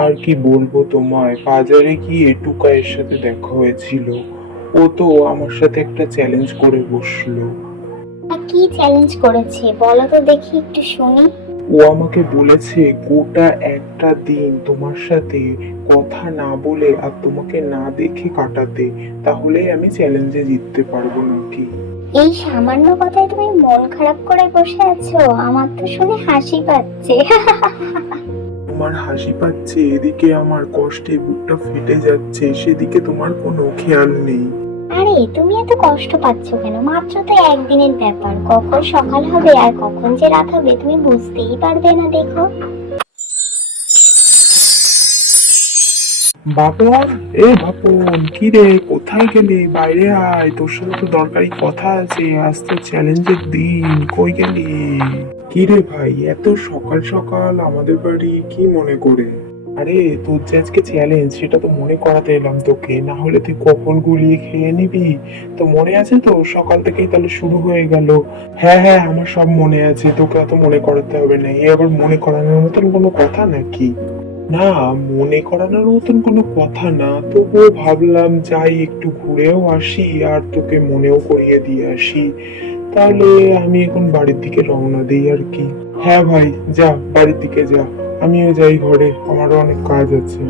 আর কি বলবো তোমায়, বাজারে গিয়ে টুকাইয়ের সাথে দেখা হয়েছিল। ও তো আমার সাথে একটা চ্যালেঞ্জ করে বসলো। কি চ্যালেঞ্জ করেছে বলো তো দেখি, একটু শুনি। ও আমাকে বলেছে গোটা একটা দিন তোমার সাথে কথা না বলে আর তোমাকে না দেখে কাটাতে, তাহলেই আমি চ্যালেঞ্জে জিততে পারবো নাকি। এই সামান্য কথায় তুমি মন খারাপ করে বসে আছো? আমার তো শুনে হাসি পাচ্ছে। তোমার হাসি পাচ্ছে, এদিকে আমার কষ্টে বুকটা ফেটে যাচ্ছে, সেদিকে তোমার কোনো খেয়াল নেই। আরে তুমি এত কষ্ট পাচ্ছ কেন? মাত্র তো একদিনের ব্যাপার, কখন সকাল হবে আর কখন যে রাত হবে তুমি বুঝতেই পারবে না, দেখো। বাপন, এ বাপন, কি রে, কোথায় গেলি? বাইরে আয়, তোর সাথে তো দরকারি কথা আছে। আজ তো চ্যালেঞ্জের দিন, কই গেলি? কি রে ভাই, এত সকাল সকাল আমাদের বাড়ি কি মনে করে? আরে তোর যে আজকে চ্যালেঞ্জ, সেটা তো মনে করাতে এলাম তোকে, না হলে তুই কখন গুলিয়ে খেয়ে নিবি। তো মনে আছে তো, সকাল থেকেই তাহলে শুরু হয়ে গেল। হ্যাঁ হ্যাঁ, আমার সব মনে আছে, তোকে অত মনে করাতে হবে না। এ আবার মনে করানোর মতন কোনো কথা নাকি? না, মনে করানোর মতন কোনো কথা না, তবুও ভাবলাম যাই একটু ঘুরেও আসি আর তোকে মনেও করিয়ে দিয়ে আসি। তাহলে আমি এখন বাড়ির দিকে রওনা দিই আর কি। হ্যাঁ ভাই, যা বাড়ির দিকে যা, আমিও যাই ঘরে, আমারও অনেক কাজ আছে।